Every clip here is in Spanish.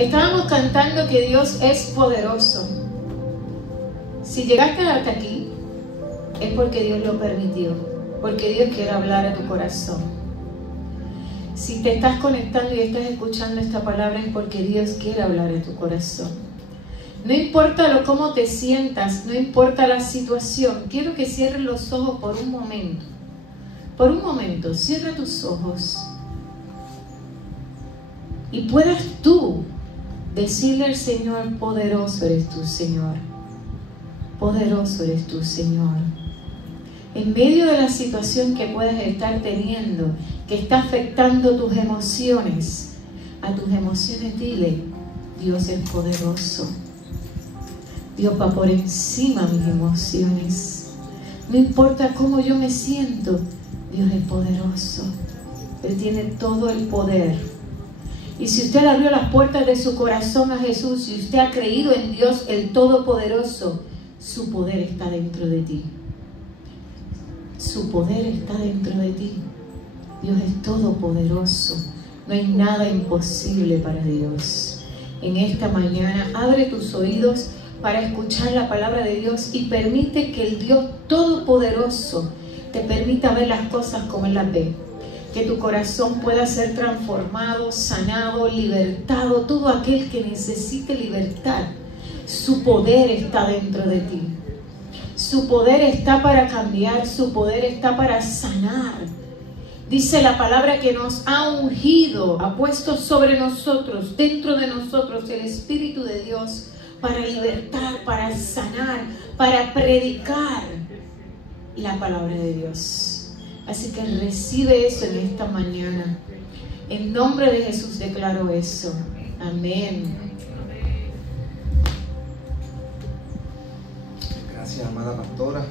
Estábamos cantando que Dios es poderoso. Si llegaste hasta aquí, es porque Dios lo permitió, porque Dios quiere hablar a tu corazón. Si te estás conectando y estás escuchando esta palabra, es porque Dios quiere hablar a tu corazón. No importa cómo te sientas, no importa la situación, quiero que cierres los ojos por un momento. Por un momento, cierra tus ojos. Y puedas tú decirle al Señor: poderoso eres tú, Señor. Poderoso eres tú, Señor. En medio de la situación que puedas estar teniendo, que está afectando tus emociones, a tus emociones dile: Dios es poderoso. Dios va por encima de mis emociones. No importa cómo yo me siento, Dios es poderoso. Él tiene todo el poder. Y si usted abrió las puertas de su corazón a Jesús, si usted ha creído en Dios el Todopoderoso, su poder está dentro de ti. Su poder está dentro de ti. Dios es todopoderoso. No hay nada imposible para Dios. En esta mañana, abre tus oídos para escuchar la palabra de Dios y permite que el Dios Todopoderoso te permita ver las cosas como Él las ve. Que tu corazón pueda ser transformado, sanado, libertado. Todo aquel que necesite libertad, su poder está dentro de ti. Su poder está para cambiar, su poder está para sanar. Dice la palabra que nos ha ungido, ha puesto sobre nosotros, dentro de nosotros, el Espíritu de Dios para libertar, para sanar, para predicar la palabra de Dios. Así que recibe eso en esta mañana. En nombre de Jesús declaro eso. Amén. Gracias, amada pastora.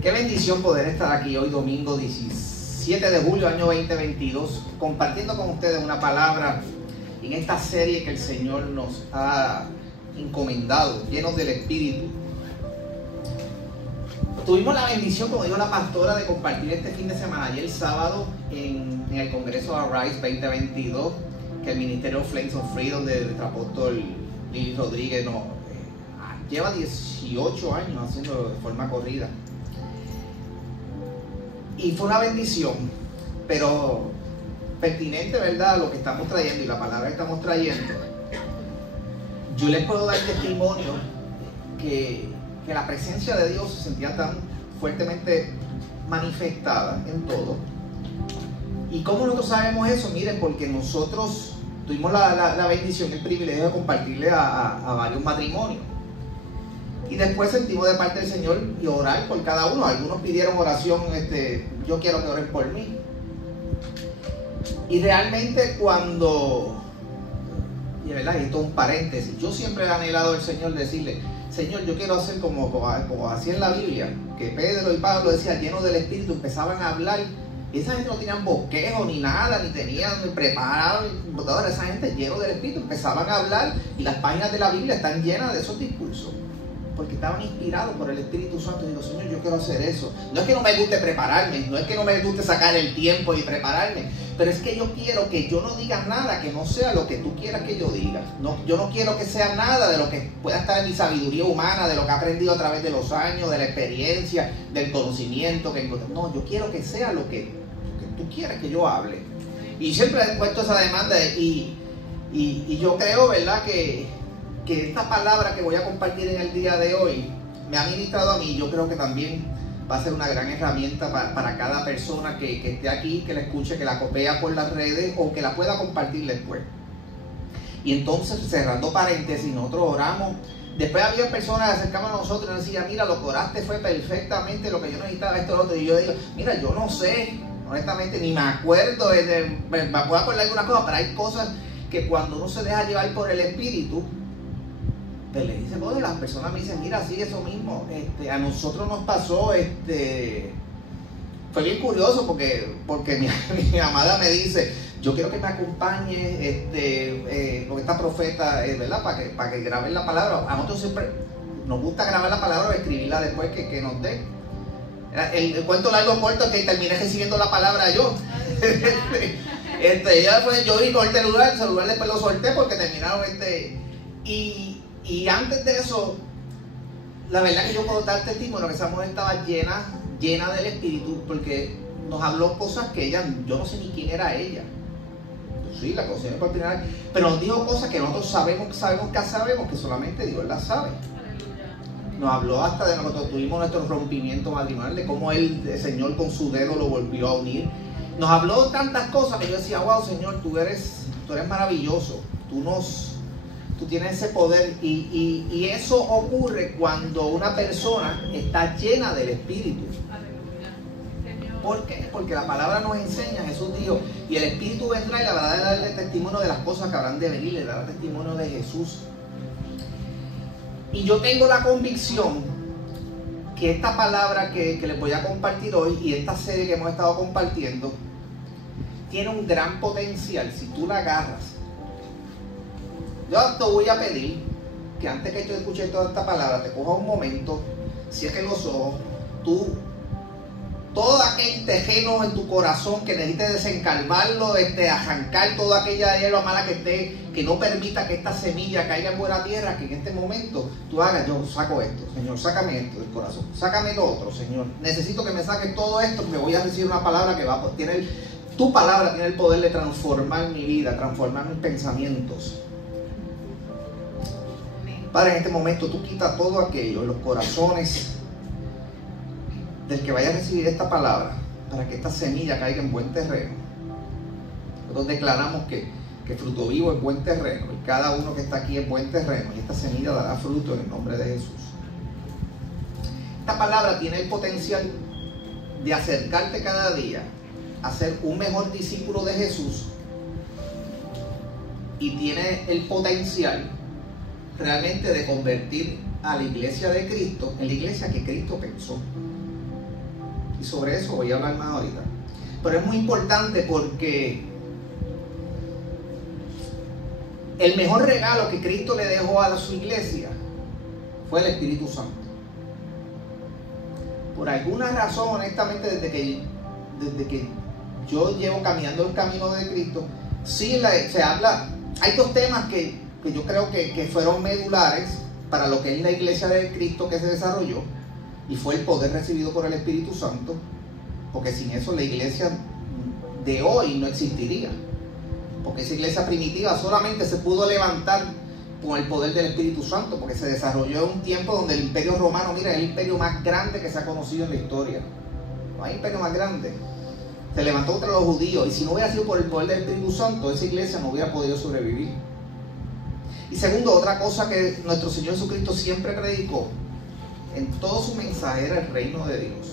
Qué bendición poder estar aquí hoy domingo 17 de julio año 2022 compartiendo con ustedes una palabra en esta serie que el Señor nos ha encomendado, llenos del Espíritu. Tuvimos la bendición, como dijo la pastora, de compartir este fin de semana, ayer sábado, en el Congreso Arise 2022, que el Ministerio Flames of Freedom de nuestro apóstol Lili Rodríguez lleva 18 años haciendo de forma corrida. Y fue una bendición, pero pertinente, ¿verdad?, lo que estamos trayendo y la palabra que estamos trayendo. Yo les puedo dar testimonio que la presencia de Dios se sentía tan fuertemente manifestada en todo. ¿Y cómo nosotros sabemos eso? Miren, porque nosotros tuvimos la bendición, el privilegio de compartirle a varios matrimonios. Y después sentimos de parte del Señor y orar por cada uno. Algunos pidieron oración, yo quiero que oren por mí. Y realmente cuando, y verdad, esto es un paréntesis, yo siempre he anhelado al Señor decirle: Señor, yo quiero hacer como así en la Biblia, que Pedro y Pablo decían, llenos del Espíritu, empezaban a hablar. Y esa gente no tenían bosquejo ni nada, ni tenían preparado, esa gente llenos del Espíritu empezaban a hablar, y las páginas de la Biblia están llenas de esos discursos, porque estaban inspirados por el Espíritu Santo. Y digo: Señor, yo quiero hacer eso. No es que no me guste prepararme, no es que no me guste sacar el tiempo y prepararme, pero es que yo quiero que yo no diga nada que no sea lo que tú quieras que yo diga. No, yo no quiero que sea nada de lo que pueda estar en mi sabiduría humana, de lo que he aprendido a través de los años, de la experiencia, del conocimiento. No, yo quiero que sea lo que tú quieras que yo hable. Y siempre he puesto esa demanda y yo creo, ¿verdad?, que esta palabra que voy a compartir en el día de hoy me ha ministrado a mí. Yo creo que también va a ser una gran herramienta para cada persona que esté aquí, que la escuche, que la copia por las redes o que la pueda compartir después. Y entonces, cerrando paréntesis, nosotros oramos. Después había personas que se acercaban a nosotros y nos decían: mira, lo que oraste fue perfectamente lo que yo necesitaba, esto, lo otro. Y yo digo: mira, yo no sé, honestamente, ni me acuerdo, me puedo acordar de algunas cosas, pero hay cosas que cuando uno se deja llevar por el Espíritu, le dice, bueno, las personas me dicen: mira, sí, eso mismo, a nosotros nos pasó, fue bien curioso porque mi amada me dice: yo quiero que me acompañe con esta profeta, ¿verdad?, para que graben la palabra. A nosotros siempre nos gusta grabar la palabra o escribirla después que nos dé. El cuento largo corto es que terminé recibiendo la palabra yo. Ya pues yo vi con el celular después lo solté porque terminaron y antes de eso, la verdad que yo puedo dar testimonio que esa mujer estaba llena del Espíritu, porque nos habló cosas que ella, yo no sé ni quién era ella. Sí, la conocí por primera vez, pero nos dijo cosas que nosotros sabemos que solamente Dios las sabe. Nos habló hasta de nosotros tuvimos nuestro rompimiento matrimonial, de cómo el Señor con su dedo lo volvió a unir. Nos habló tantas cosas que yo decía, wow, Señor, tú eres maravilloso, tú tienes ese poder, y eso ocurre cuando una persona está llena del Espíritu. ¿Por qué? Porque la palabra nos enseña, Jesús dijo, y el Espíritu vendrá y la verdad de darle testimonio de las cosas que habrán de venir, le dará testimonio de Jesús. Y yo tengo la convicción que esta palabra que les voy a compartir hoy y esta serie que hemos estado compartiendo tiene un gran potencial si tú la agarras. Yo te voy a pedir que antes que yo escuche toda esta palabra te cojas un momento, cierres los ojos, todo aquel tejeno en tu corazón que necesites desencarmarlo, arrancar toda aquella hierba mala que esté, que no permita que esta semilla caiga en buena tierra, que en este momento tú hagas, yo saco esto, Señor, sácame esto del corazón, sácame lo otro, Señor, necesito que me saques todo esto, que voy a recibir una palabra que va a tener, tu palabra tiene el poder de transformar mi vida, transformar mis pensamientos. Padre, en este momento tú quitas todo aquello en los corazones del que vaya a recibir esta palabra, para que esta semilla caiga en buen terreno. Nosotros declaramos que fruto vivo es buen terreno, y cada uno que está aquí es buen terreno, y esta semilla dará fruto en el nombre de Jesús. Esta palabra tiene el potencial de acercarte cada día a ser un mejor discípulo de Jesús, y tiene el potencial realmente de convertir a la iglesia de Cristo en la iglesia que Cristo pensó. Y sobre eso voy a hablar más ahorita. Pero es muy importante porque el mejor regalo que Cristo le dejó a su iglesia fue el Espíritu Santo. Por alguna razón, honestamente, desde que yo llevo caminando el camino de Cristo, sí se habla, hay dos temas que yo creo que fueron medulares para lo que es la iglesia de Cristo que se desarrolló, y fue el poder recibido por el Espíritu Santo, porque sin eso la iglesia de hoy no existiría, porque esa iglesia primitiva solamente se pudo levantar con el poder del Espíritu Santo, porque se desarrolló en un tiempo donde el imperio romano, mira, es el imperio más grande que se ha conocido en la historia, no hay imperio más grande, se levantó contra los judíos, y si no hubiera sido por el poder del Espíritu Santo, esa iglesia no hubiera podido sobrevivir. Y segundo, otra cosa que nuestro Señor Jesucristo siempre predicó en todo su mensaje era el reino de Dios.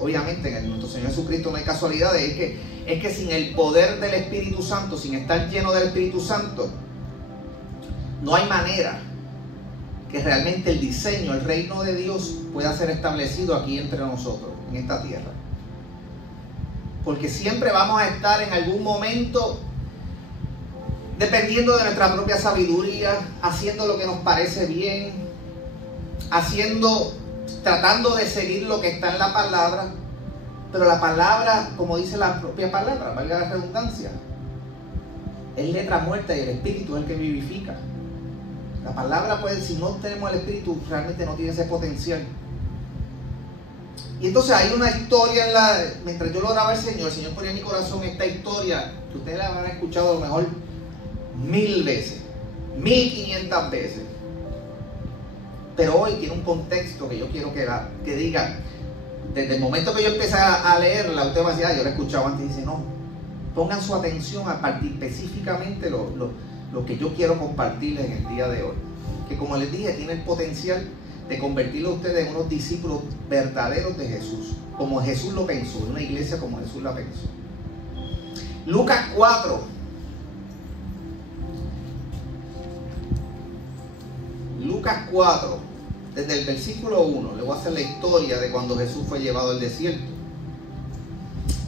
Obviamente en nuestro Señor Jesucristo no hay casualidades, es que sin el poder del Espíritu Santo, sin estar lleno del Espíritu Santo, no hay manera que realmente el diseño, el reino de Dios pueda ser establecido aquí entre nosotros, en esta tierra. Porque siempre vamos a estar en algún momento dependiendo de nuestra propia sabiduría, haciendo lo que nos parece bien, tratando de seguir lo que está en la palabra, pero la palabra, como dice la propia palabra, valga la redundancia, es letra muerta y el Espíritu es el que vivifica. La palabra, pues, si no tenemos el Espíritu, realmente no tiene ese potencial. Y entonces hay una historia mientras yo lo oraba el Señor ponía en mi corazón esta historia, que ustedes la habrán escuchado a lo mejor 1000 veces, 1500 veces. Pero hoy tiene un contexto que yo quiero que diga, desde el momento que yo empecé a leerla, usted va a decir, yo la he escuchado antes, y dice, no, pongan su atención a partir específicamente lo que yo quiero compartirles en el día de hoy. Que como les dije, tiene el potencial de convertirlo a ustedes en unos discípulos verdaderos de Jesús, como Jesús lo pensó, en una iglesia como Jesús la pensó. Lucas 4. Lucas 4, desde el versículo 1, le voy a hacer la historia de cuando Jesús fue llevado al desierto.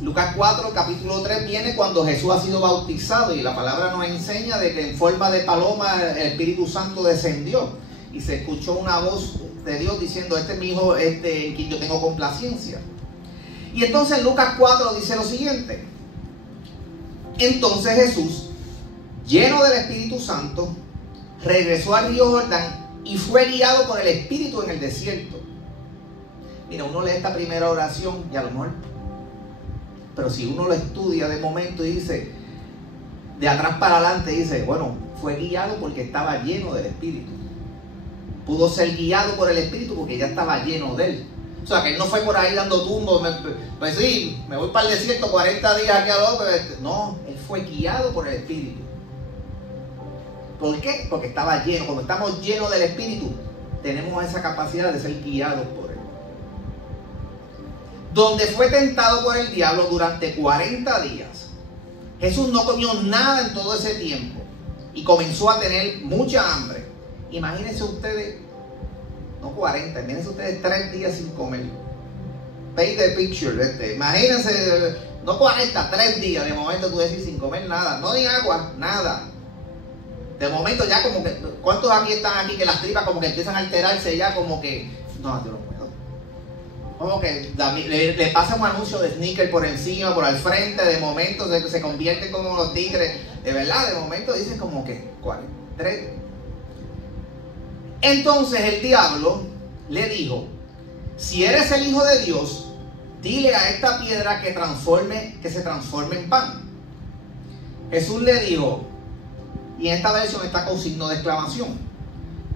Lucas 4, capítulo 3, viene cuando Jesús ha sido bautizado, y la palabra nos enseña de que en forma de paloma el Espíritu Santo descendió. y se escuchó una voz de Dios diciendo: este es mi hijo, en quien yo tengo complacencia. Y entonces en Lucas 4 dice lo siguiente: entonces Jesús, lleno del Espíritu Santo, regresó al río Jordán y fue guiado por el Espíritu en el desierto. Mira, uno lee esta primera oración y a lo mejor, pero si uno lo estudia de momento y dice, de atrás para adelante, dice, bueno, fue guiado porque estaba lleno del Espíritu. Pudo ser guiado por el Espíritu porque ya estaba lleno de él. O sea, que él no fue por ahí dando tumbos, pues sí, me voy para el desierto 40 días aquí a lo otro. No, él fue guiado por el Espíritu. ¿Por qué? Porque estaba lleno. Cuando estamos llenos del Espíritu, tenemos esa capacidad de ser guiados por él. Donde fue tentado por el diablo durante 40 días. Jesús no comió nada en todo ese tiempo y comenzó a tener mucha hambre. Imagínense ustedes, no 40, imagínense ustedes 3 días sin comer. Paint the picture, imagínense, no 40, 3 días de momento tú decís sin comer nada, no ni agua, nada. De momento ya como que, ¿cuántos aquí están aquí que las tripas como que empiezan a alterarse ya como que, no, yo no puedo? Como que le pasa un anuncio de sneaker por encima, por al frente, de momento se convierten como los tigres, de verdad, de momento dicen como que, 3. Entonces el diablo le dijo: si eres el Hijo de Dios, dile a esta piedra que se transforme en pan. Jesús le dijo, y en esta versión está con signo de exclamación: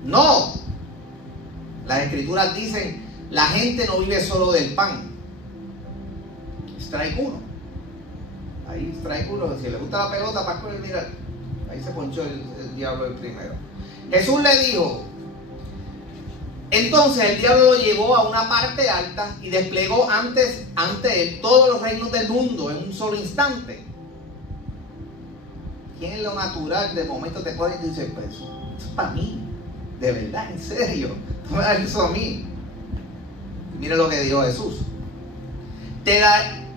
no. Las escrituras dicen: la gente no vive solo del pan. Strike 1. Ahí strike 1. Si le gusta la pelota, Pascual, mira, ahí se ponchó el diablo el primero. Jesús le dijo. Entonces el diablo lo llevó a una parte alta y desplegó ante él todos los reinos del mundo en un solo instante. ¿Quién en lo natural de momento te pone y dice, pues eso es para mí? De verdad, en serio, tú me das eso a mí. Mira lo que dijo Jesús: te daré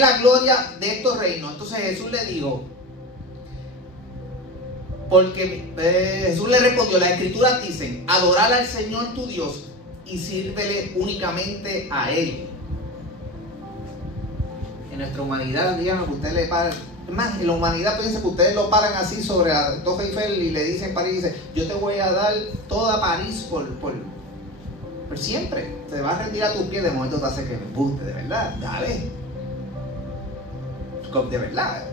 la gloria de estos reinos. Entonces Jesús le dijo, porque Jesús le respondió: las escrituras dicen, adorar al Señor tu Dios y sírvele únicamente a Él. En nuestra humanidad, díganme que ustedes le paran. Es más, en la humanidad piensa que ustedes lo paran así sobre la Torre Eiffel y le dicen París, dice, yo te voy a dar toda París por siempre. Te vas a rendir a tus pies. De momento te hace que me guste, de verdad, dale. De verdad.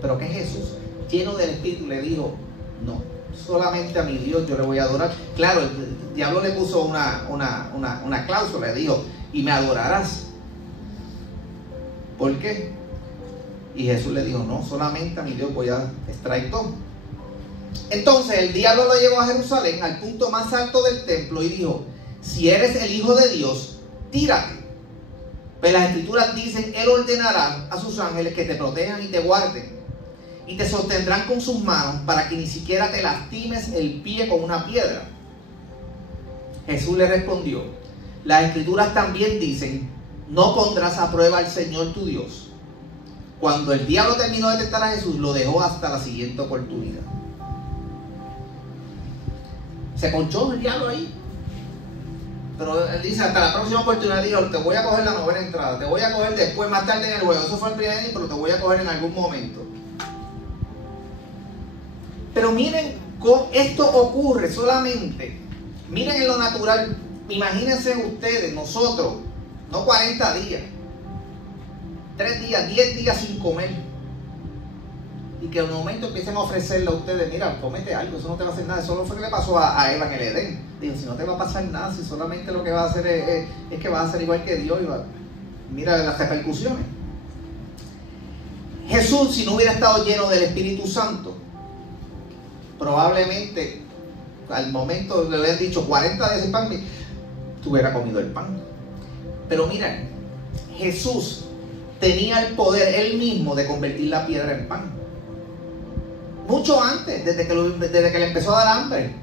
Pero que Jesús, lleno del Espíritu, le dijo, no, solamente a mi Dios yo le voy a adorar. Claro, el diablo le puso una cláusula, le dijo, y me adorarás. ¿Por qué? Y Jesús le dijo, no, solamente a mi Dios voy a extraer todo. Entonces el diablo lo llevó a Jerusalén, al punto más alto del templo, y dijo, si eres el Hijo de Dios, tírate. Pues las escrituras dicen, Él ordenará a sus ángeles que te protejan y te guarden, y te sostendrán con sus manos para que ni siquiera te lastimes el pie con una piedra. Jesús le respondió, las escrituras también dicen, no pondrás a prueba al Señor tu Dios. Cuando el diablo terminó de tentar a Jesús, lo dejó hasta la siguiente oportunidad. Se conchó el diablo ahí. Pero él dice, hasta la próxima oportunidad, dijo, te voy a coger la novena entrada, te voy a coger después, más tarde en el juego. Eso fue el primer día, pero te voy a coger en algún momento. Pero miren cómo esto ocurre solamente. Miren en lo natural. Imagínense ustedes, nosotros, no 40 días, 3 días, 10 días sin comer. Y que en un momento empiecen a ofrecerle a ustedes, mira, cómete algo, eso no te va a hacer nada. Eso no fue lo que le pasó a Eva en el Edén. Digo, si no te va a pasar nada, si solamente lo que va a hacer es que vas a ser igual que Dios. Mira las repercusiones. Jesús, si no hubiera estado lleno del Espíritu Santo, probablemente al momento le hubieran dicho 40 días sin pan, tú hubieras comido el pan. Pero mira, Jesús tenía el poder él mismo de convertir la piedra en pan. Mucho antes, desde que le empezó a dar hambre.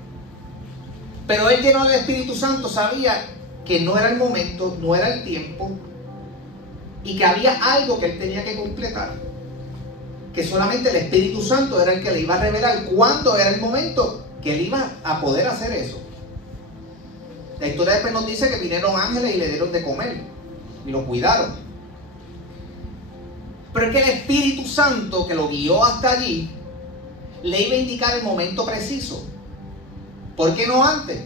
Pero él, lleno del Espíritu Santo, sabía que no era el momento, no era el tiempo, y que había algo que él tenía que completar, que solamente el Espíritu Santo era el que le iba a revelar cuándo era el momento que que él iba a poder hacer eso. La historia después nos dice que vinieron ángeles y le dieron de comer y lo cuidaron. Pero es que el Espíritu Santo que lo guió hasta allí le iba a indicar el momento preciso. ¿Por qué no antes?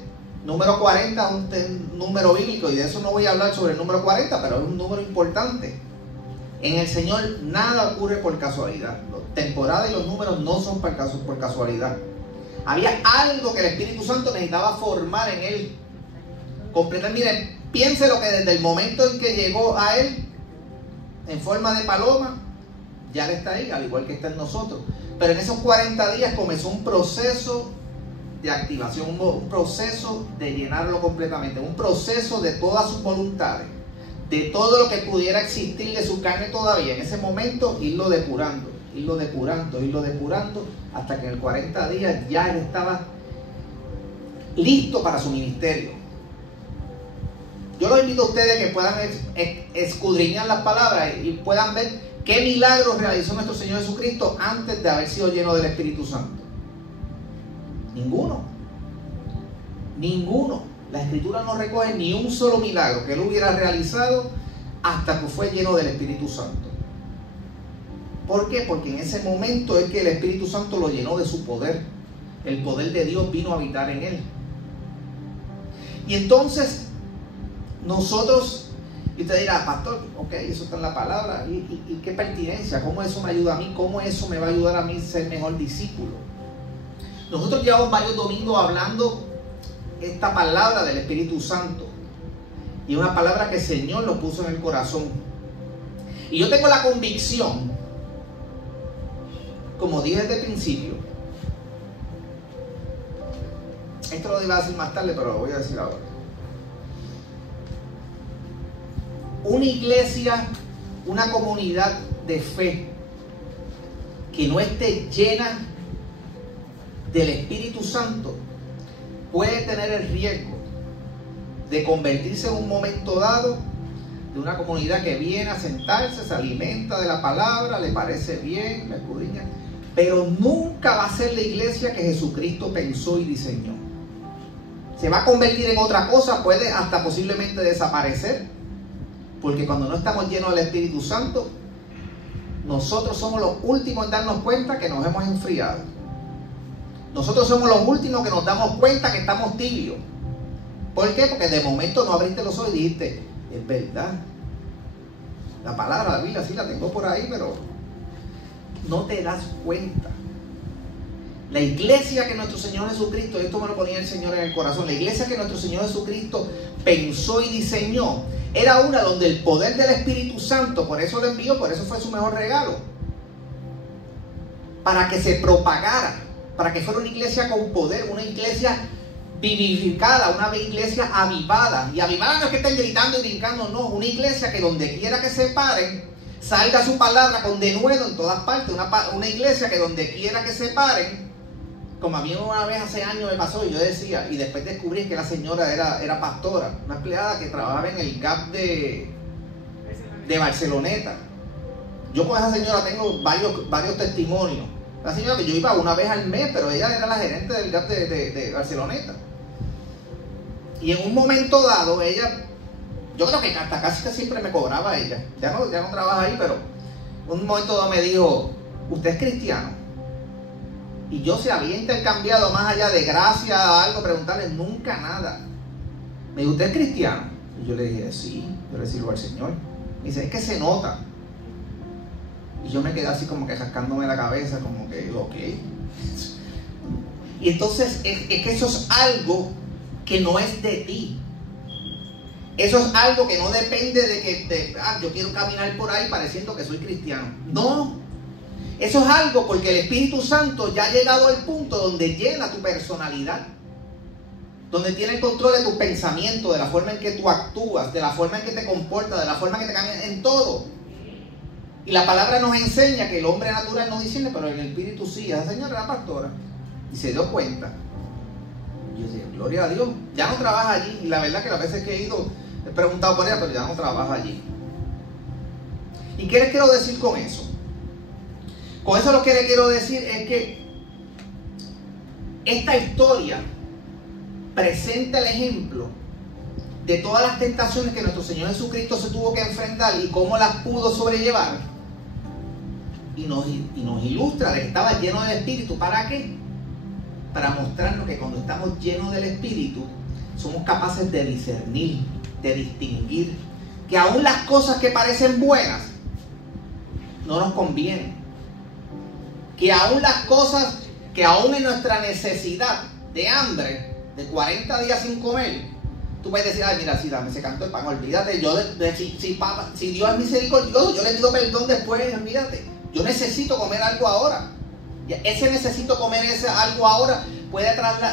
Número 40 es un número bíblico, y de eso no voy a hablar sobre el número 40, pero es un número importante. En el Señor nada ocurre por casualidad. Las temporadas y los números no son por casualidad. Había algo que el Espíritu Santo necesitaba formar en él. Comprender, miren, piense lo que desde el momento en que llegó a él en forma de paloma, ya él está ahí, al igual que está en nosotros. Pero en esos 40 días comenzó un proceso de activación, un proceso de llenarlo completamente, un proceso de todas sus voluntades, de todo lo que pudiera existir de su carne todavía. En ese momento irlo depurando, hasta que en el 40 días ya él estaba listo para su ministerio. Yo los invito a ustedes que puedan escudriñar las palabras y puedan ver qué milagros realizó nuestro Señor Jesucristo antes de haber sido lleno del Espíritu Santo. Ninguno. La Escritura no recoge ni un solo milagro que él hubiera realizado hasta que fue lleno del Espíritu Santo. ¿Por qué? Porque en ese momento es que el Espíritu Santo lo llenó de su poder. El poder de Dios vino a habitar en él. Y entonces nosotros, y usted dirá, pastor, ok, eso está en la palabra, ¿y qué pertinencia? ¿Cómo eso me ayuda a mí? ¿Cómo eso me va a ayudar a mí a ser mejor discípulo? Nosotros llevamos varios domingos hablando esta palabra del Espíritu Santo, y una palabra que el Señor nos puso en el corazón. Y yo tengo la convicción, como dije desde el principio, esto lo iba a decir más tarde, pero lo voy a decir ahora. Una iglesia, una comunidad de fe que no esté llena del Espíritu Santo puede tener el riesgo de convertirse en un momento dado de una comunidad que viene a sentarse, se alimenta de la palabra, le parece bien, la escudriña, pero nunca va a ser la iglesia que Jesucristo pensó y diseñó. Se va a convertir en otra cosa, puede hasta posiblemente desaparecer, porque cuando no estamos llenos del Espíritu Santo, nosotros somos los últimos en darnos cuenta que nos hemos enfriado. Nosotros somos los últimos que nos damos cuenta que estamos tibios. ¿Por qué? Porque de momento no abriste los ojos y dijiste, es verdad, la palabra, la Biblia sí la tengo por ahí, pero no te das cuenta. La iglesia que nuestro Señor Jesucristo, esto me lo ponía el Señor en el corazón, la iglesia que nuestro Señor Jesucristo pensó y diseñó, era una donde el poder del Espíritu Santo, por eso lo envió, por eso fue su mejor regalo, para que se propagara, para que fuera una iglesia con poder, una iglesia vivificada, una iglesia avivada. Y avivada no es que estén gritando y brincando, no, una iglesia que donde quiera que se paren, salga su palabra con denuedo en todas partes. Una iglesia que donde quiera que se paren, como a mí una vez hace años me pasó, y yo decía, y después descubrí que la señora era pastora, una empleada que trabajaba en el GAP de Barceloneta. Yo con esa señora tengo varios testimonios. La señora que yo iba una vez al mes, pero ella era la gerente del GAP de Barceloneta. Y en un momento dado, ella, yo creo que hasta casi que siempre me cobraba ella. Ya no trabaja ahí, pero en un momento dado me dijo, ¿usted es cristiano? Y yo se había intercambiado más allá de gracia a algo, preguntarle, nunca nada. Me dijo, ¿usted es cristiano? Y yo le dije, sí, yo le sirvo al Señor. Me dice, es que se nota. Y yo me quedé así como que rascándome la cabeza, como que, ok. Y entonces es que eso es algo que no es de ti. Eso es algo que no depende de que yo quiero caminar por ahí pareciendo que soy cristiano. No. Eso es algo porque el Espíritu Santo ya ha llegado al punto donde llena tu personalidad, donde tiene el control de tus pensamientos, de la forma en que tú actúas, de la forma en que te comportas, de la forma en que te cambias, en todo. Y la palabra nos enseña que el hombre natural no discierne, pero el Espíritu sí. Esa señora era pastora y se dio cuenta. Yo decía, gloria a Dios, ya no trabaja allí. Y la verdad que las veces que he ido he preguntado por ella, pero ya no trabaja allí. ¿Y qué les quiero decir con eso? Con eso lo que les quiero decir es que esta historia presenta el ejemplo de todas las tentaciones que nuestro Señor Jesucristo se tuvo que enfrentar y cómo las pudo sobrellevar. Y nos ilustra de que estaba lleno del Espíritu. ¿Para qué? Para mostrarnos que cuando estamos llenos del Espíritu somos capaces de discernir, de distinguir, que aún las cosas que parecen buenas no nos convienen, que aún las cosas que aún en nuestra necesidad de hambre, de 40 días sin comer, tú puedes decir, ay, mira, sí, dame ese canto de pan, olvídate, si Dios es misericordioso, yo le pido perdón después, olvídate, yo necesito comer algo ahora. Ese necesito comer ese algo ahora puede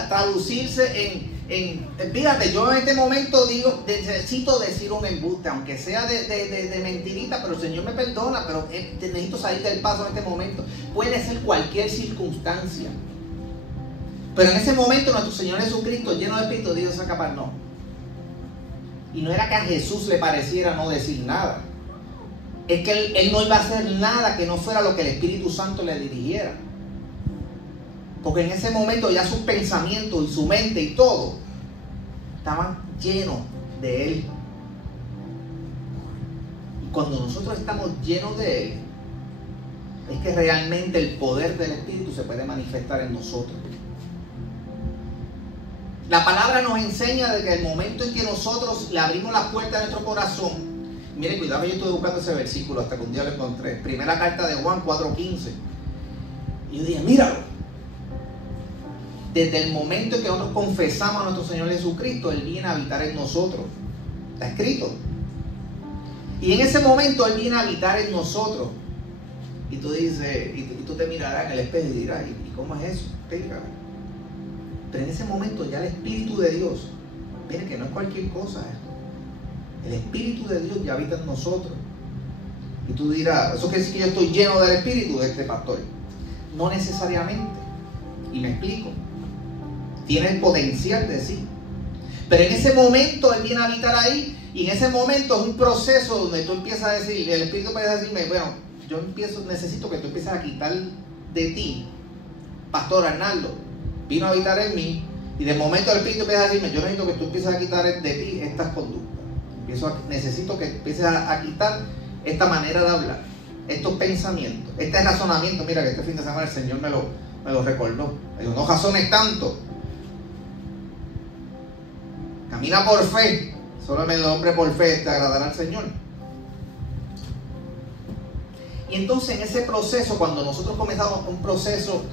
traducirse fíjate, yo en este momento digo, necesito decir un embuste, aunque sea de mentirita, pero el Señor me perdona, pero necesito salir del paso en este momento. Puede ser cualquier circunstancia, pero en ese momento nuestro Señor Jesucristo, lleno de Espíritu, dijo, saca para no. Y no era que a Jesús le pareciera no decir nada, es que él no iba a hacer nada que no fuera lo que el Espíritu Santo le dirigiera. Porque en ese momento ya sus pensamientos y su mente y todo estaban llenos de Él. Y cuando nosotros estamos llenos de Él, es que realmente el poder del Espíritu se puede manifestar en nosotros. La palabra nos enseña de que el momento en que nosotros le abrimos la puerta a nuestro corazón, mire, cuidado, yo estuve buscando ese versículo hasta que un día lo encontré. Primera carta de Juan 4:15. Y yo dije, míralo. Desde el momento en que nosotros confesamos a nuestro Señor Jesucristo, Él viene a habitar en nosotros. Está escrito. Y en ese momento Él viene a habitar en nosotros. Y tú dices, y tú te mirarás en el espejo y dirás, ¿y cómo es eso? Explícame. Pero en ese momento ya el Espíritu de Dios, mire que no es cualquier cosa esto. El Espíritu de Dios ya habita en nosotros. Y tú dirás, ¿eso quiere decir que yo estoy lleno del Espíritu de este pastor? No necesariamente. Y me explico. Tiene el potencial de sí. Pero en ese momento Él viene a habitar ahí. Y en ese momento es un proceso donde tú empiezas a decir, el Espíritu puede decirme, bueno, yo necesito que tú empieces a quitar de ti, Pastor Arnaldo, vino a habitar en mí. Y de momento el Espíritu empieza a decirme, yo necesito que tú empieces a quitar de ti estas conductas. Necesito que empieces a quitar esta manera de hablar, estos pensamientos, este razonamiento. Mira que este fin de semana el Señor me lo recordó. Me dijo, no razones tanto. Camina por fe. Solo el hombre por fe te agradará al Señor. Y entonces en ese proceso, cuando nosotros comenzamos un proceso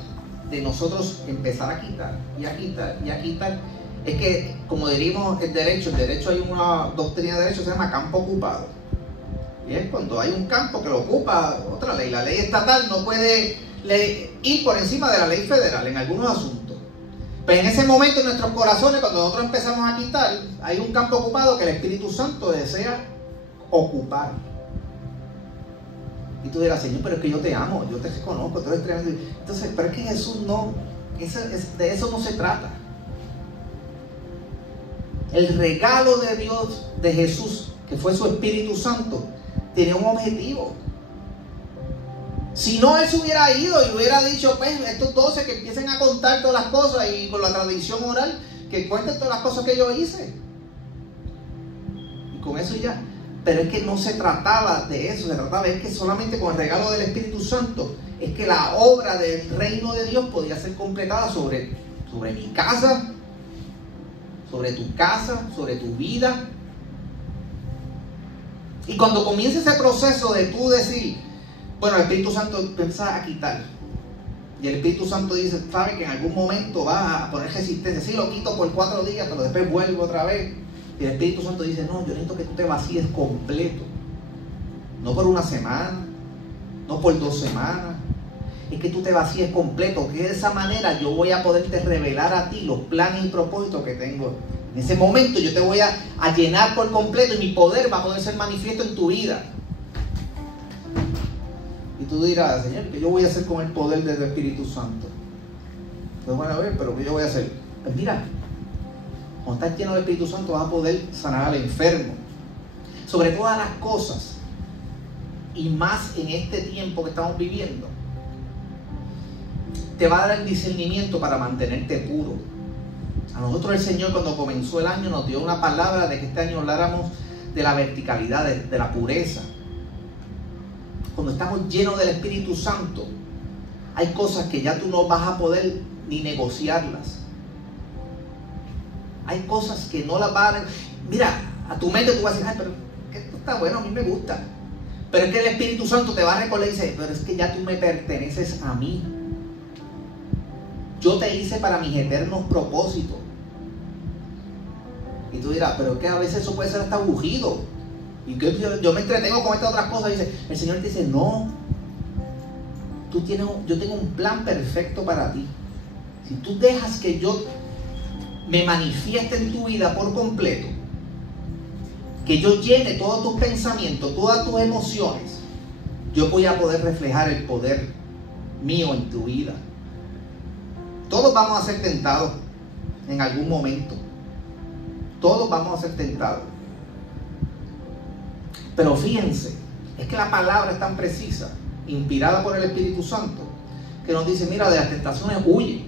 de nosotros empezar a quitar y a quitar y a quitar, es que, como diríamos, el derecho hay una doctrina de derecho que se llama campo ocupado. Bien, cuando hay un campo que lo ocupa otra ley, la ley estatal no puede ir por encima de la ley federal en algunos asuntos. Pero en ese momento en nuestros corazones, cuando nosotros empezamos a quitar, hay un campo ocupado que el Espíritu Santo desea ocupar. Y tú dirás, Señor, pero es que yo te amo, yo te reconozco, tú eres tremendo. Entonces, pero es que Jesús no, de eso no se trata. El regalo de Dios, de Jesús, que fue su Espíritu Santo, tenía un objetivo. Si no, Él se hubiera ido y hubiera dicho, pues, estos 12 que empiecen a contar todas las cosas y con la tradición oral, que cuenten todas las cosas que yo hice. Y con eso ya. Pero es que no se trataba de eso, se trataba de que solamente con el regalo del Espíritu Santo es que la obra del reino de Dios podía ser completada sobre mi casa, sobre tu casa, sobre tu vida. Y cuando comienza ese proceso de tú decir, bueno, el Espíritu Santo empieza a quitar, y el Espíritu Santo dice, sabe que en algún momento va a poner resistencia, sí, lo quito por 4 días, pero después vuelvo otra vez. Y el Espíritu Santo dice, no, yo necesito que tú te vacíes completo, no por una semana, no por 2 semanas, es que tú te vacíes completo, que de esa manera yo voy a poderte revelar a ti los planes y propósitos que tengo. En ese momento yo te voy a llenar por completo y mi poder va a poder ser manifiesto en tu vida. Y tú dirás, Señor, ¿qué yo voy a hacer con el poder del Espíritu Santo? Pues bueno, a ver, pero ¿qué yo voy a hacer? Pues mira, cuando estás lleno del Espíritu Santo vas a poder sanar al enfermo. Sobre todas las cosas, y más en este tiempo que estamos viviendo, te va a dar el discernimiento para mantenerte puro. A nosotros el Señor, cuando comenzó el año, nos dio una palabra de que este año habláramos de la verticalidad, de la pureza. Cuando estamos llenos del Espíritu Santo, hay cosas que ya tú no vas a poder ni negociarlas. Hay cosas que no las van a... Mira, a tu mente tú vas a decir, ay, pero esto está bueno, a mí me gusta. Pero es que el Espíritu Santo te va a recordar y dice, pero es que ya tú me perteneces a mí. Yo te hice para mis eternos propósitos. Y tú dirás, pero es que a veces eso puede ser hasta aburrido. Y que yo me entretengo con estas otras cosas. Y dice, el Señor te dice, no. Yo tengo un plan perfecto para ti. Si tú dejas que yo me manifieste en tu vida por completo, que yo llene todos tus pensamientos, todas tus emociones, yo voy a poder reflejar el poder mío en tu vida. Todos vamos a ser tentados en algún momento. Todos vamos a ser tentados. Pero fíjense, es que la palabra es tan precisa, inspirada por el Espíritu Santo, que nos dice, mira, de las tentaciones huye.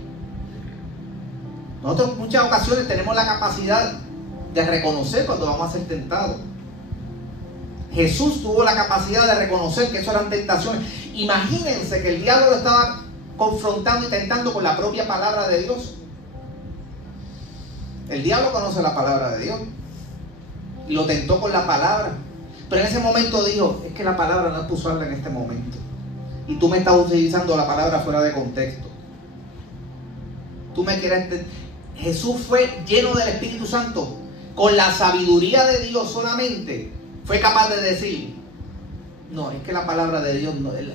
Nosotros en muchas ocasiones tenemos la capacidad de reconocer cuando vamos a ser tentados. Jesús tuvo la capacidad de reconocer que eso eran tentaciones. Imagínense que el diablo lo estaba confrontando y tentando con la propia palabra de Dios. El diablo conoce la palabra de Dios y lo tentó con la palabra, pero en ese momento dijo, es que la palabra no es para usarla en este momento y tú me estás utilizando la palabra fuera de contexto. Tú me quieres... Jesús fue lleno del Espíritu Santo, con la sabiduría de Dios solamente fue capaz de decir, no, es que la palabra de Dios no, él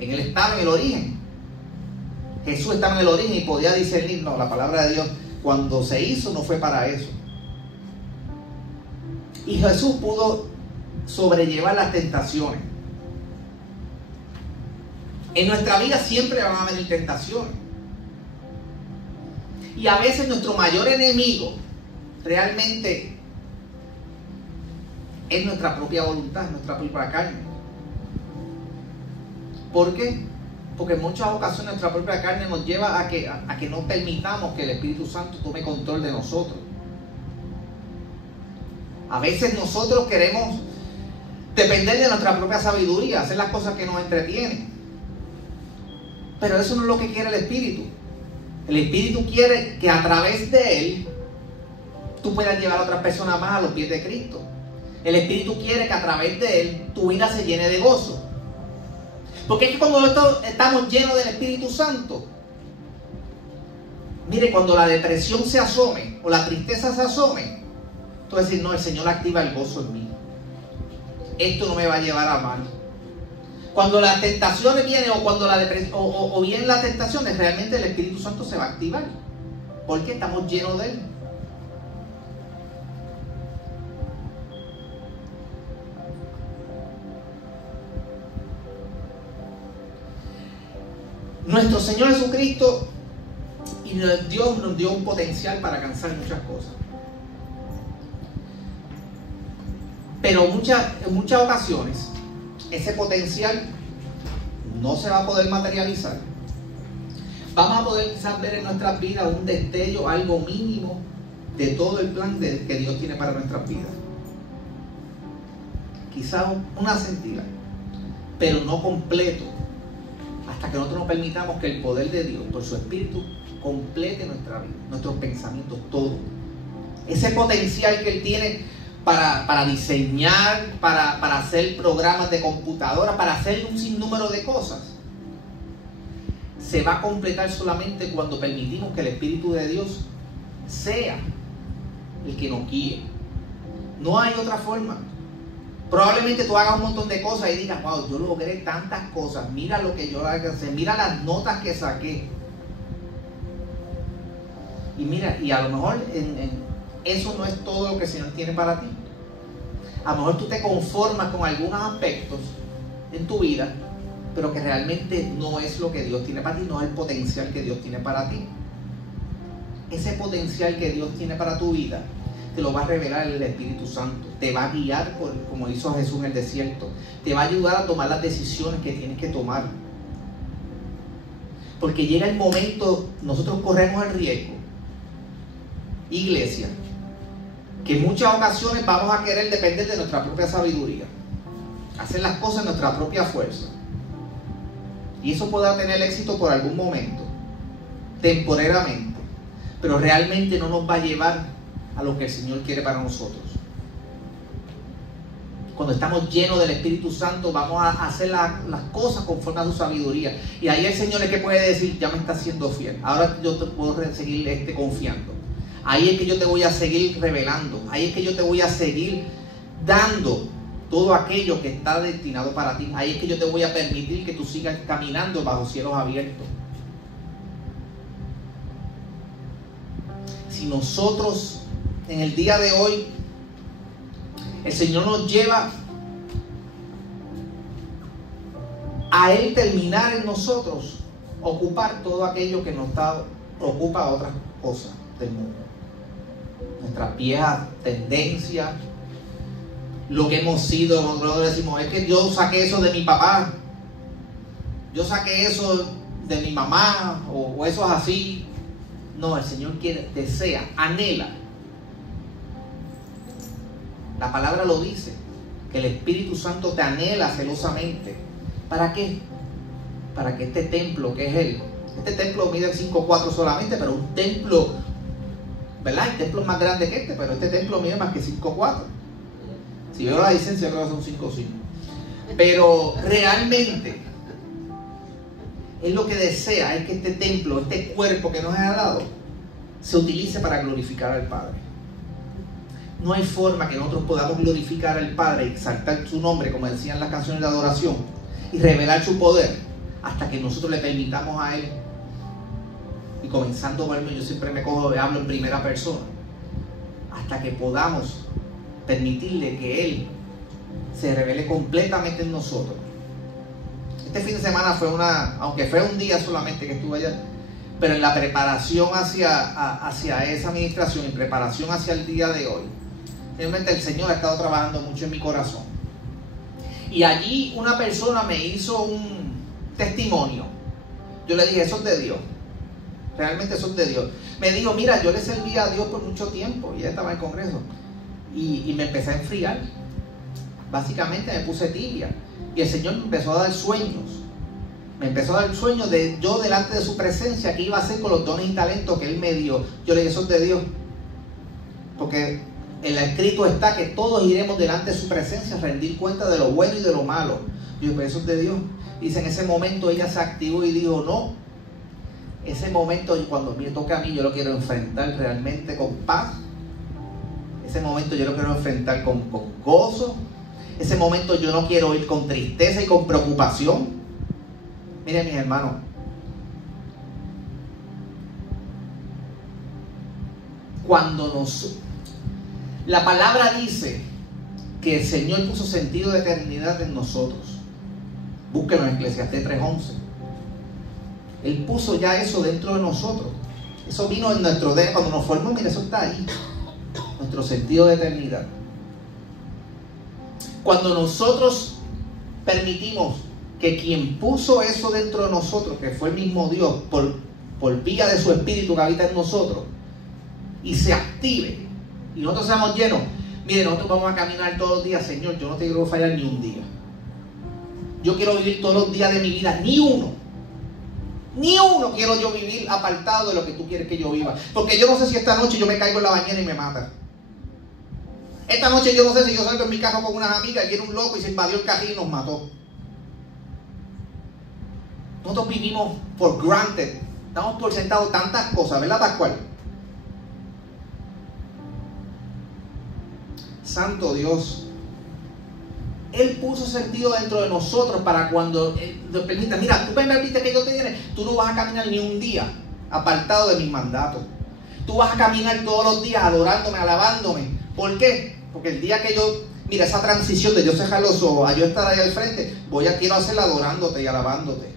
estaba en el origen. Jesús estaba en el origen y podía discernir, no, la palabra de Dios cuando se hizo no fue para eso. Y Jesús pudo sobrellevar las tentaciones. En nuestra vida siempre van a venir tentaciones. Y a veces nuestro mayor enemigo realmente es nuestra propia voluntad, nuestra propia carne. ¿Por qué? Porque en muchas ocasiones nuestra propia carne nos lleva a que no permitamos que el Espíritu Santo tome control de nosotros. A veces nosotros queremos depender de nuestra propia sabiduría, hacer las cosas que nos entretienen. Pero eso no es lo que quiere el Espíritu. El Espíritu quiere que a través de Él tú puedas llevar a otras personas más a los pies de Cristo. El Espíritu quiere que a través de Él tu vida se llene de gozo. Porque es que cuando nosotros estamos llenos del Espíritu Santo, mire, cuando la depresión se asome o la tristeza se asome, tú vas a decir, no, el Señor activa el gozo en mí. Esto no me va a llevar a mal. Cuando las tentaciones vienen o cuando la depresión o vienen las tentaciones, realmente el Espíritu Santo se va a activar. Porque estamos llenos de Él. Nuestro Señor Jesucristo y Dios nos dio un potencial para alcanzar muchas cosas. Pero en muchas ocasiones ese potencial no se va a poder materializar. Vamos a poder quizás ver en nuestras vidas un destello, algo mínimo de todo el plan que Dios tiene para nuestras vidas. Quizás una sentida, pero no completo, hasta que nosotros nos permitamos que el poder de Dios, por su Espíritu, complete nuestra vida, nuestros pensamientos, todo. Ese potencial que Él tiene para diseñar, para hacer programas de computadora, para hacer un sinnúmero de cosas, se va a completar solamente cuando permitimos que el Espíritu de Dios sea el que nos guíe. No hay otra forma. Probablemente tú hagas un montón de cosas y digas, wow, yo logré tantas cosas, mira lo que yo alcancé, mira las notas que saqué. Y mira, y a lo mejor eso no es todo lo que el Señor tiene para ti. A lo mejor tú te conformas con algunos aspectos en tu vida, pero que realmente no es lo que Dios tiene para ti, no es el potencial que Dios tiene para ti. Ese potencial que Dios tiene para tu vida te lo va a revelar el Espíritu Santo, te va a guiar como hizo Jesús en el desierto, te va a ayudar a tomar las decisiones que tienes que tomar. Porque llega el momento, nosotros corremos el riesgo, iglesia, que en muchas ocasiones vamos a querer depender de nuestra propia sabiduría, hacer las cosas en nuestra propia fuerza. Y eso podrá tener éxito por algún momento, temporalmente, pero realmente no nos va a llevar a lo que el Señor quiere para nosotros. Cuando estamos llenos del Espíritu Santo, vamos a hacer las cosas conforme a su sabiduría. Y ahí el Señor es que puede decir, ya me estás siendo fiel. Ahora yo te puedo seguir confiando. Ahí es que yo te voy a seguir revelando. Ahí es que yo te voy a seguir dando todo aquello que está destinado para ti. Ahí es que yo te voy a permitir que tú sigas caminando bajo cielos abiertos. Si nosotros en el día de hoy el Señor nos lleva a Él terminar en nosotros, ocupar todo aquello que nos ocupa a otras cosas del mundo. Nuestras viejas tendencias, lo que hemos sido. Nosotros decimos, es que yo saqué eso de mi papá, yo saqué eso de mi mamá, o eso es así. No, el Señor quiere, desea, anhela. La palabra lo dice, que el Espíritu Santo te anhela celosamente. ¿Para qué? Para que este templo, que es Él, este templo mide 5'4" solamente, pero un templo, ¿verdad? El templo es más grande que este, pero este templo mide más que 5'4". Si veo la licencia, creo que son 5'5". Pero realmente, Él lo que desea es que este templo, este cuerpo que nos ha dado, se utilice para glorificar al Padre. No hay forma que nosotros podamos glorificar al Padre, exaltar su nombre, como decían las canciones de adoración, y revelar su poder, hasta que nosotros le permitamos a Él. Y comenzando, bueno, yo siempre hablo en primera persona, hasta que podamos permitirle que Él se revele completamente en nosotros. Este fin de semana fue aunque fue un día solamente que estuve allá, pero en la preparación hacia esa administración, en preparación hacia el día de hoy, realmente el Señor ha estado trabajando mucho en mi corazón. Y allí una persona me hizo un testimonio. Yo le dije, eso es de Dios. Realmente eso es de Dios. Me dijo, mira, yo le serví a Dios por mucho tiempo. Y ella estaba en el Congreso. Y me empecé a enfriar. Básicamente me puse tibia. Y el Señor me empezó a dar sueños. Me empezó a dar sueños de yo delante de su presencia, qué iba a hacer con los dones y talentos que Él me dio. Yo le dije, eso es de Dios. Porque en el escrito está que todos iremos delante de su presencia a rendir cuenta de lo bueno y de lo malo. Yo dije, pues eso es de Dios. Dice, en ese momento ella se activó y dijo, no. Ese momento, cuando me toca a mí, yo lo quiero enfrentar realmente con paz. Ese momento yo lo quiero enfrentar con gozo. Ese momento yo no quiero ir con tristeza y con preocupación. Miren, mis hermanos, la palabra dice que el Señor puso sentido de eternidad en nosotros. Búsquenlo en Eclesiastés 3:11. Él puso ya eso dentro de nosotros. Eso vino en nuestro DNA. Cuando nos formó, mire, eso está ahí. Nuestro sentido de eternidad. Cuando nosotros permitimos que quien puso eso dentro de nosotros, que fue el mismo Dios, por vía de su Espíritu que habita en nosotros, y se active, y nosotros seamos llenos, mire, nosotros vamos a caminar todos los días, Señor, yo no te quiero fallar ni un día. Yo quiero vivir todos los días de mi vida, ni uno quiero yo vivir apartado de lo que tú quieres que yo viva. Porque yo no sé si esta noche yo me caigo en la bañera y me matan. Esta noche yo no sé si yo salgo en mi carro con unas amigas y viene un loco y se invadió el carril y nos mató. Nosotros vivimos por granted, damos por sentado tantas cosas, ¿verdad, Pascual? Santo Dios, Él puso sentido dentro de nosotros para cuando nos permita, mira, tú me permites que yo te diga, tú no vas a caminar ni un día apartado de mis mandatos. Tú vas a caminar todos los días adorándome, alabándome. ¿Por qué? Porque el día que yo, mira, esa transición de yo cerrar los ojos a yo estar ahí al frente, quiero hacerla adorándote y alabándote.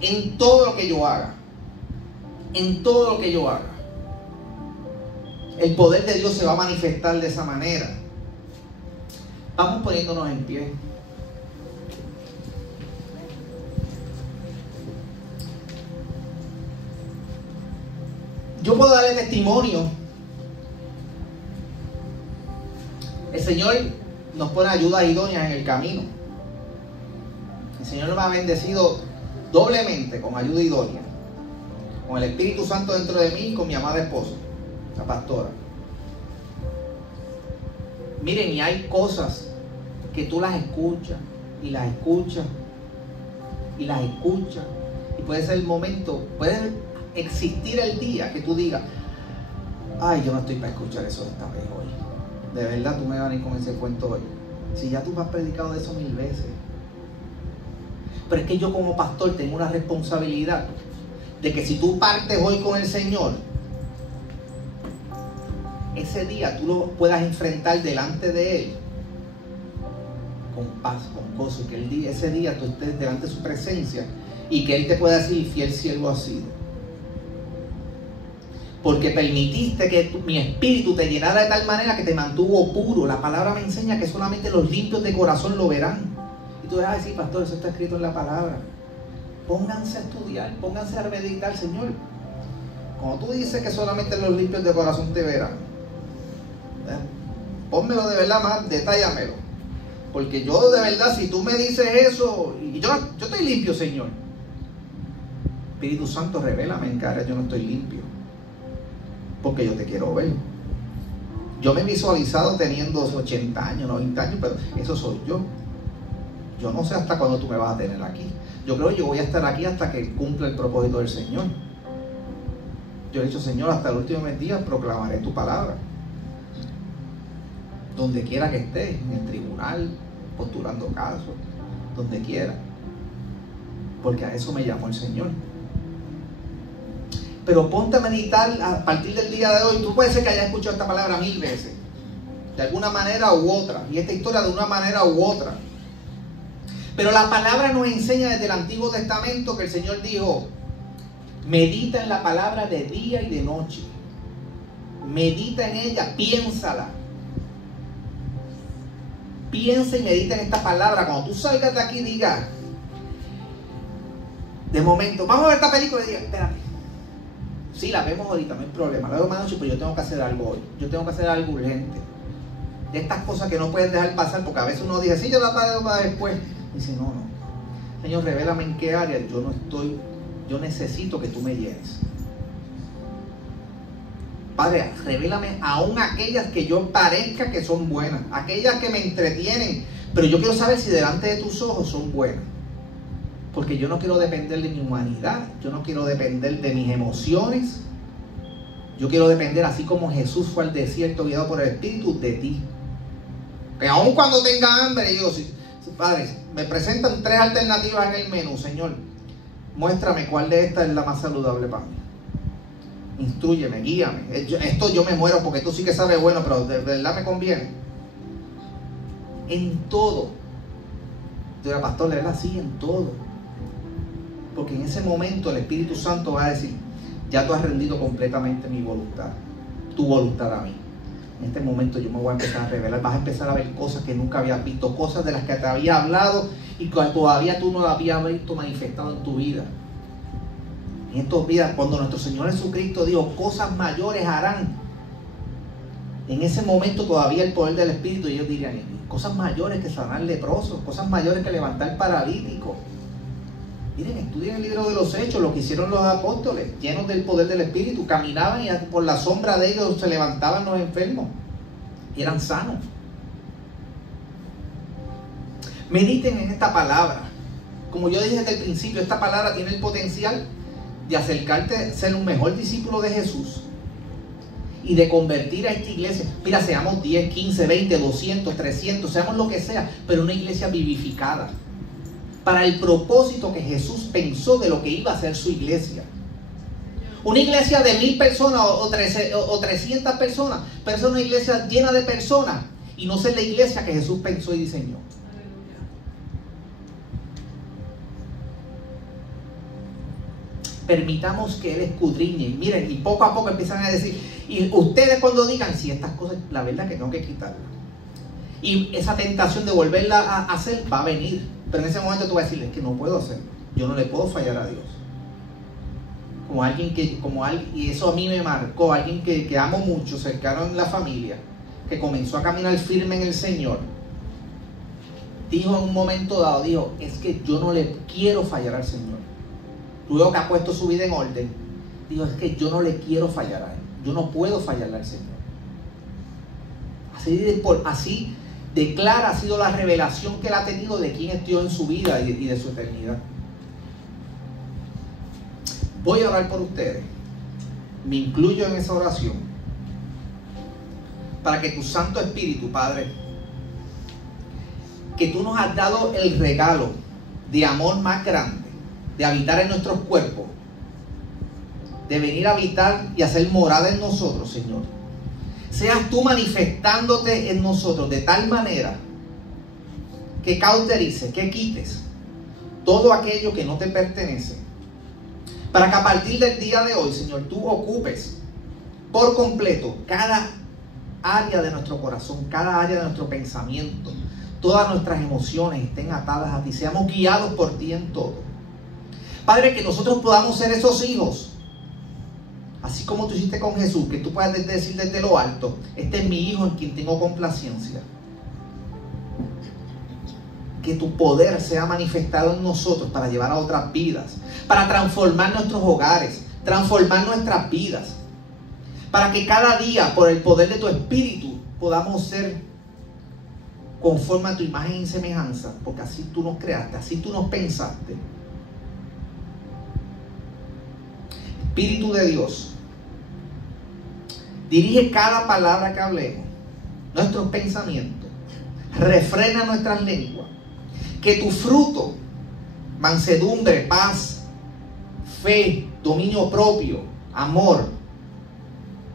En todo lo que yo haga. En todo lo que yo haga. El poder de Dios se va a manifestar de esa manera. Vamos poniéndonos en pie. puedo darle testimonio. El Señor nos pone ayudas idóneas en el camino. El Señor me ha bendecido doblemente con ayuda idónea, con el Espíritu Santo dentro de mí y con mi amada esposa, la pastora. Miren, y hay cosas que tú las escuchas y las escuchas y las escuchas, y puede ser el momento, puede existir el día que tú digas: ay, yo no estoy para escuchar eso esta vez hoy. De verdad tú me vas a venir con ese cuento hoy, si ya tú me has predicado de eso 1000 veces. Pero es que yo como pastor tengo una responsabilidad de que si tú partes hoy con el Señor, ese día tú lo puedas enfrentar delante de Él con paz, con gozo, que ese día tú estés delante de su presencia y que Él te pueda decir: fiel siervo has sido, porque permitiste que mi espíritu te llenara de tal manera que te mantuvo puro. La palabra me enseña que solamente los limpios de corazón lo verán. Y tú vas a decir: pastor, eso está escrito en la palabra. Pónganse a estudiar, pónganse a meditar, Señor. Cuando tú dices que solamente los limpios de corazón te verán, pónmelo de verdad más, detállamelo. Porque yo de verdad, si tú me dices eso, y yo estoy limpio, Señor. Espíritu Santo, revélame en cara, yo no estoy limpio, porque yo te quiero ver. Yo me he visualizado teniendo 80 años, 90 años, pero eso soy yo. Yo no sé hasta cuándo tú me vas a tener aquí. Yo creo que yo voy a estar aquí hasta que cumpla el propósito del Señor. Yo he dicho: Señor, hasta el último día proclamaré tu palabra. Donde quiera que esté, en el tribunal, postulando casos, donde quiera. Porque a eso me llamó el Señor. Pero ponte a meditar a partir del día de hoy. Tú puedes ser que hayas escuchado esta palabra 1000 veces, de alguna manera u otra, y esta historia de una manera u otra. Pero la palabra nos enseña desde el Antiguo Testamento que el Señor dijo: medita en la palabra de día y de noche. Medita en ella, piénsala. Piensa y medita en esta palabra. Cuando tú salgas de aquí, diga, de momento, vamos a ver esta película, y diga: espérate, sí, la vemos ahorita, no hay problema, la veo más noche, pero yo tengo que hacer algo hoy. Yo tengo que hacer algo urgente. De estas cosas que no puedes dejar pasar, porque a veces uno dice: sí, yo la pago para después. Y dice: no. Señor, revélame en qué área yo no estoy, yo necesito que tú me llenes. Padre, revélame aún aquellas que yo parezca que son buenas, aquellas que me entretienen, pero yo quiero saber si delante de tus ojos son buenas. Porque yo no quiero depender de mi humanidad, yo no quiero depender de mis emociones. Yo quiero depender, así como Jesús fue al desierto guiado por el Espíritu, de ti. Que aun cuando tenga hambre, yo, Padre, me presentan 3 alternativas en el menú, Señor, muéstrame cuál de estas es la más saludable para mí. Instrúyeme, guíame. Esto yo me muero porque tú sí que sabes bueno, pero de verdad me conviene. En todo. Yo era pastor, le era así, en todo. Porque en ese momento el Espíritu Santo va a decir: ya tú has rendido completamente mi voluntad, tu voluntad a mí. En este momento yo me voy a empezar a revelar. Vas a empezar a ver cosas que nunca habías visto, cosas de las que te había hablado y que todavía tú no habías visto manifestado en tu vida. En estos días, cuando nuestro Señor Jesucristo dijo: cosas mayores harán, en ese momento todavía el poder del Espíritu, ellos dirían: cosas mayores que sanar leprosos, cosas mayores que levantar paralíticos. Miren, estudien el libro de los Hechos, lo que hicieron los apóstoles, llenos del poder del Espíritu, caminaban y por la sombra de ellos se levantaban los enfermos y eran sanos. Mediten en esta palabra. Como yo dije desde el principio, esta palabra tiene el potencial de acercarte a ser un mejor discípulo de Jesús y de convertir a esta iglesia. Mira, seamos 10, 15, 20, 200, 300, seamos lo que sea, pero una iglesia vivificada para el propósito que Jesús pensó de lo que iba a ser su iglesia. Una iglesia de 1000 personas o 300 personas, pero es una iglesia llena de personas y no ser la iglesia que Jesús pensó y diseñó. Permitamos que Él escudriñe. Miren, y poco a poco empiezan a decir, y ustedes cuando digan: si estas cosas, la verdad que tengo que quitarlas, y esa tentación de volverla a hacer va a venir, pero en ese momento tú vas a decirles que no puedo hacerlo, yo no le puedo fallar a Dios. y eso a mí me marcó, alguien que amo mucho, cercano en la familia, que comenzó a caminar firme en el Señor, dijo en un momento dado, dijo, es que yo no le quiero fallar al Señor. Luego que ha puesto su vida en orden, dijo, es que yo no le quiero fallar a Él, yo no puedo fallarle al Señor. Así de clara ha sido la revelación que Él ha tenido de quién es Dios en su vida y de su eternidad. Voy a orar por ustedes, me incluyo en esa oración, para que tu Santo Espíritu, Padre, que tú nos has dado el regalo de amor más grande, de habitar en nuestros cuerpos, de venir a habitar y hacer morada en nosotros, Señor. Seas tú manifestándote en nosotros de tal manera que cauterices, que quites todo aquello que no te pertenece, para que a partir del día de hoy, Señor, tú ocupes por completo cada área de nuestro corazón, cada área de nuestro pensamiento. Todas nuestras emociones estén atadas a ti, seamos guiados por ti en todo. Padre, que nosotros podamos ser esos hijos, así como tú hiciste con Jesús, que tú puedas decir desde lo alto, este es mi hijo en quien tengo complacencia. Que tu poder sea manifestado en nosotros para llevar a otras vidas, para transformar nuestros hogares, transformar nuestras vidas, para que cada día, por el poder de tu Espíritu, podamos ser conforme a tu imagen y semejanza, porque así tú nos creaste, así tú nos pensaste. Espíritu de Dios, dirige cada palabra que hablemos, nuestros pensamientos, refrena nuestras lenguas, que tu fruto, mansedumbre, paz, fe, dominio propio, amor,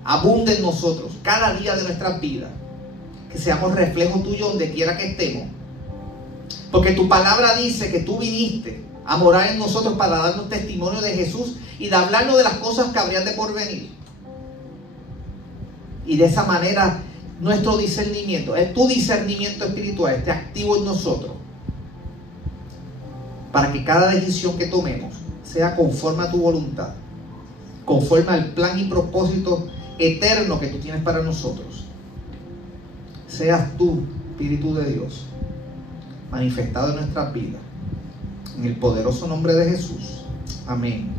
abunde en nosotros cada día de nuestras vidas. Que seamos reflejo tuyo donde quiera que estemos, porque tu palabra dice que tú viniste a morar en nosotros para darnos testimonio de Jesús y de hablarnos de las cosas que habrían de porvenir, y de esa manera nuestro discernimiento, tu discernimiento espiritual esté activo en nosotros, para que cada decisión que tomemos sea conforme a tu voluntad, conforme al plan y propósito eterno que tú tienes para nosotros. Seas tú, Espíritu de Dios, manifestado en nuestras vidas. En el poderoso nombre de Jesús. Amén.